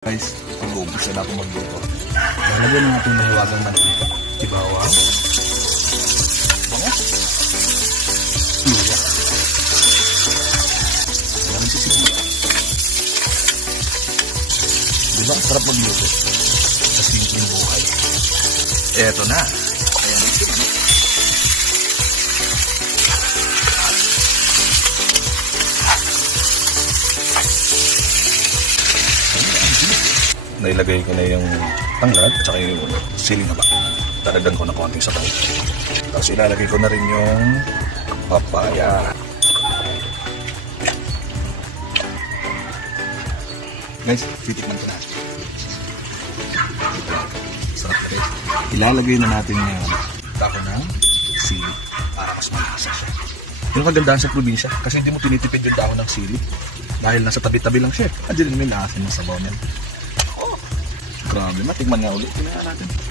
Guys, mag-uumpisa na akong magluto. Lalagyan na natin mahiwagang mantika. Ibawang. Bango. Luya. Maraming sisibula. Diba? Sarap magluto. Sa simpleng buhay. Eto na. Ayan. Nailagay ko na yung tanglad at saka yung siling haba. Dadagdan ko na konting sabaw. Tapos ilalagay ko na rin yung papaya. Guys, titikman ko na. Sarap guys. Ilalagay na natin yung dako ng sili para mas malasa siya. Yung kagandahan sa probinsya kasi hindi mo tinitipid yung dahon ng sili. Dahil nasa tabi-tabi lang siya. Andiyan may lasa ng sabaw niyan. Grabe, matikman nga ulit. Tingnan natin.